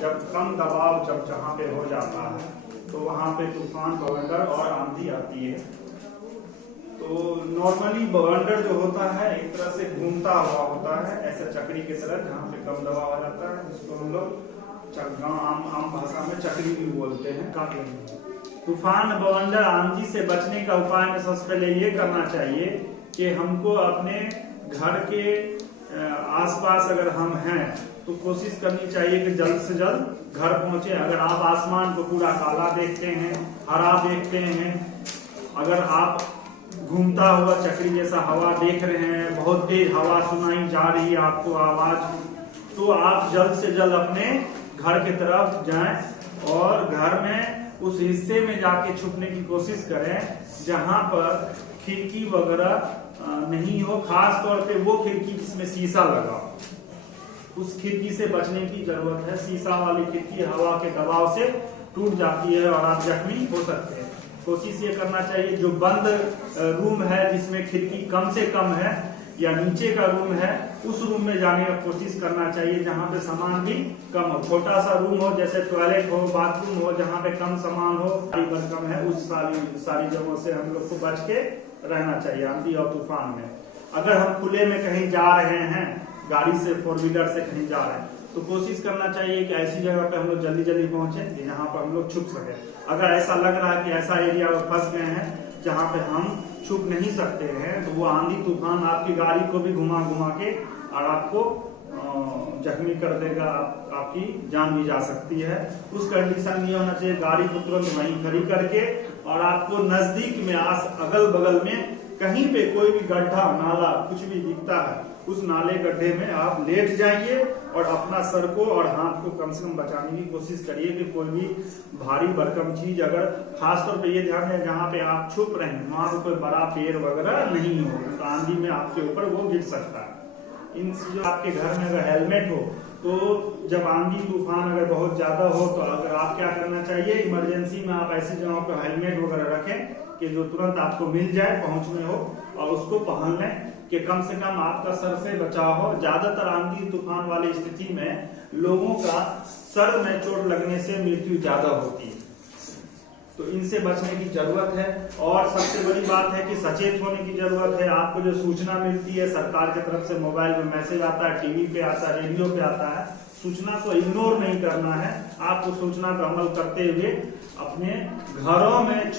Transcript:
जब कम दबाव जब जहाँ पे हो जाता है तो वहाँ पे तूफान, बवंडर और आंधी आती है। तो नॉर्मली बवंडर जो होता है एक तरह से घूमता हुआ होता है, ऐसा चक्री की तरह, जहाँ पे कम दबाव आ जाता है, जिसको हम लोग आम भाषा में चक्री भी बोलते हैं। तूफान, बवंडर, आंधी से बचने का उपाय में सबसे पहले ये करना चाहिए कि हमको अपने घर के आसपास अगर हम हैं तो कोशिश करनी चाहिए कि जल्द से जल्द घर पहुंचे। अगर आप आसमान को पूरा काला देखते हैं, हरा देखते हैं, अगर आप घूमता हुआ चक्री जैसा हवा देख रहे हैं, बहुत तेज हवा सुनाई जा रही है आपको आवाज, तो आप जल्द से जल्द अपने घर की तरफ जाएं और घर में उस हिस्से में जाके छुपने की कोशिश करें जहां पर खिड़की वगैरह नहीं हो, खास तौर पे वो खिड़की जिसमें शीशा लगा हो, उस खिड़की से बचने की जरूरत है। शीशा वाली खिड़की हवा के दबाव से टूट जाती है और आप जख्मी हो सकते हैं। कोशिश ये करना चाहिए जो बंद रूम है जिसमें खिड़की कम से कम है या नीचे का रूम है, उस रूम में जाने का कोशिश करना चाहिए जहाँ पे सामान भी कम हो। छोटा सा रूम हो जैसे टॉयलेट हो, बाथरूम हो, जहाँ पे कम सामान हो, कम है, उस सारी जगहों से हम लोग को बच के रहना चाहिए आंधी और तूफान में। अगर हम खुले में कहीं जा रहे हैं, गाड़ी से, 4 व्हीलर से कहीं जा रहे हैं, तो कोशिश करना चाहिए कि ऐसी जगह पे हम लोग जल्दी जल्दी पहुंचे जहाँ पर हम लोग छुप सके। अगर ऐसा लग रहा है कि ऐसा एरिया में फंस गए हैं जहाँ पे हम छुप नहीं सकते हैं, तो वो आंधी तूफान आपकी गाड़ी को भी घुमा घुमा के और आपको जख्मी कर देगा, आपकी जान भी जा सकती है। उस कंडीशन में होना चाहिए गाड़ी को तुरंत वहीं खड़ी करके और आपको नजदीक में अगल बगल में कहीं पे कोई भी गड्ढा, नाला कुछ भी दिखता है, उस नाले गड्ढे में आप लेट जाइए और अपना सर को और हाथ को कम से कम बचाने की कोशिश करिए कि कोई भी भारी भरकम चीज, अगर खास तौर पे ये ध्यान है जहाँ पे आप छुप रहे हैं वहां पे कोई बड़ा पेड़ वगैरह नहीं हो, तो आंधी में आपके ऊपर वो गिर सकता है। इन चीजों, आपके घर में अगर हेलमेट हो तो जब आंधी तूफान अगर बहुत ज्यादा हो तो अगर आप क्या करना चाहिए, इमरजेंसी में आप ऐसी जगहों पर हेलमेट वगैरह रखें कि जो तुरंत आपको मिल जाए, पहुंच में हो, और उसको पहन लें कि कम से कम आपका सर से बचाव हो। ज्यादातर आंधी तूफान वाली स्थिति में लोगों का सर में चोट लगने से मृत्यु ज्यादा होती है, तो इनसे बचने की जरूरत है। और सबसे बड़ी बात है कि सचेत होने की जरूरत है। आपको जो सूचना मिलती है सरकार की तरफ से, मोबाइल में मैसेज आता है, टीवी पे आता है, रेडियो पे आता है, सूचना को इग्नोर नहीं करना है। आपको सूचना का अमल करते हुए अपने घरों में